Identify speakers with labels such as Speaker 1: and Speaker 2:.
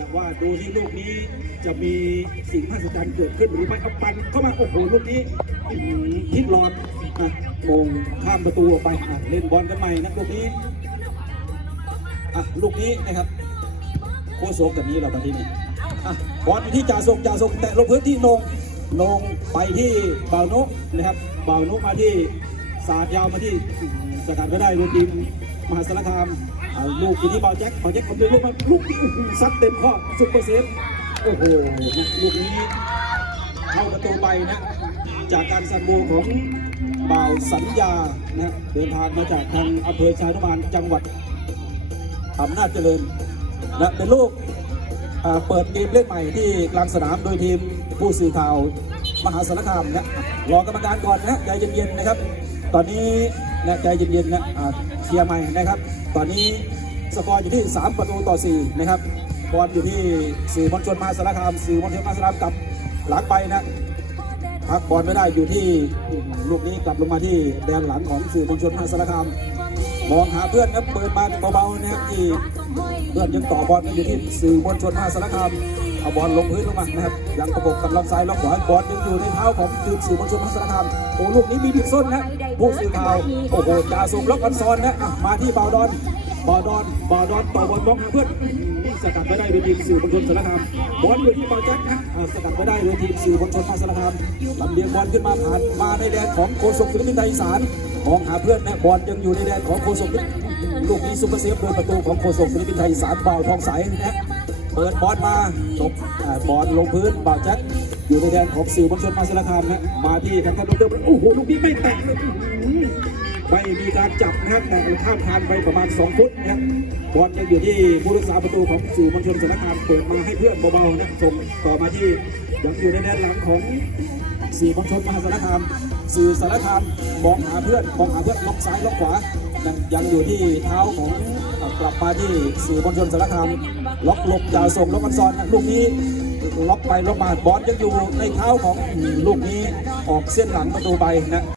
Speaker 1: นะว่าดูที่ลูกนี้จะมีสิ่งมหัศจรรย์เกิดขึ้นหรือไม่เอาปันเข้ามาโอ้โหลูกนี้อื้อหือทิศหลอดมงข้ามประตูออกไปเล่นบอลกันใหม่นะลูกนี้อะลูกนี้นะครับโคโซกแบบนี้เราไปที่นี่อบอลที่จ่าส่งจ่าส่งแตะลงพื้นที่นงนงไปที่บ่าวนุนะครับบ่าวนุมาที่สาดยาวมาที่สกัดก็ได้ลูกทีม มหาสารคามเอาลูกอยู่ที่บ่าวแจ็คบ่าวแจ็คผมดูลูกมาลูกนี้โอ้โหซัดเต็มข้อซุปเปอร์เซฟโอ้โหนะลูกนี้เข้าประตูไปนะ จากการสันบูของบ่าวสัญญานะเดินทางมาจากทางอำเภอชายนุมานจังหวัดอำนาจเจริญนะเป็นลูกเปิดเกมเล่นใหม่ที่กลางสนามโดยทีมผู้สื่อข่าวมหาสารคามนะรอกรรมการก่อนนะใจเย็นๆนะครับ ตอนนี้ นะใจเย็นๆนะอ่าเคลียร์ใหม่นะครับ ตอนนี้สกอร์อยู่ที่ 3 ประตูต่อ 4 นะครับบอลอยู่ที่สื่อมวลชนมาสารคามสื่อมวลชนมาสารคามกลับหลังไปนะพักบอลไม่ได้อยู่ที่ลูกนี้กลับลงมาที่แดนหลังของสื่อมวลชนมาสารคามมองหาเพื่อนครับเปิดมาเบาๆนะครับที่เพื่อนยังต่อบอลกันอยู่ที่สื่อมวลชนมาสารคาม เอาบอลลงพื้นลงมานะครับยังประกบกับล็อกซ้ายล็อกขวาบอลยังอยู่ในเท้าของทีมสื่อมวลชนมหาสารคามโอ้ลูกนี้มีผิดส้นนะผู้สื่อข่าวโอ้โหจ่าส่งล็อกอันซ้อนนะอะมาที่บาดอนบาดอนบาดอนต่อบอลบล็อกหาเพื่อนสกัดไม่ได้โดยทีมสื่อมวลชนสารคามบอลอยู่ที่บอลแจ็คนะอ่าสกัดไม่ได้โดยทีมสื่อมวลชนมาสารคามลำเลียงบอลขึ้นมาผ่านมาในแดนของโคศกศิลปินไทยอีสานมองหาเพื่อนนะบอลยังอยู่ในแดนของโคศกลูกนี้ซุปเปอร์เซฟโดยประตูของโคศกศิลปินไทยอีสานเบาทองใสนะ ปิดบอลมาตกบอลลงพื้นบอลแจ็คอยู่ในแดนของสื่อมวลชนมาสารคามนะมาที่ทางการดรโอ้โหลูกนี้ไม่แตะเลยไม่มีการจับนะแต่ข้ามคานไปประมาณ 2 ฟุตนะบอลยังอยู่ที่ผู้รักษาประตูของสู่มวลชนสารคามเปิดมาให้เพื่อนเบาๆนะส่งต่อมาที่ยังอยู่ในแดนหลังของ สื่อมวลชนมหาสารคามสื่อสารคามมองหาเพื่อนมองหาเพื่อนล็อกซ้ายล็อกขวายังยังอยู่ที่เท้าของกลับมาที่สื่อมวลชนสารคามล็อกหลบจ่าส่งล็อกกันซอนนะลูกนี้ล็อกไปล็อกมาบอลยังอยู่ในเท้าของลูกนี้ออกเส้นหลังประตูไปนะ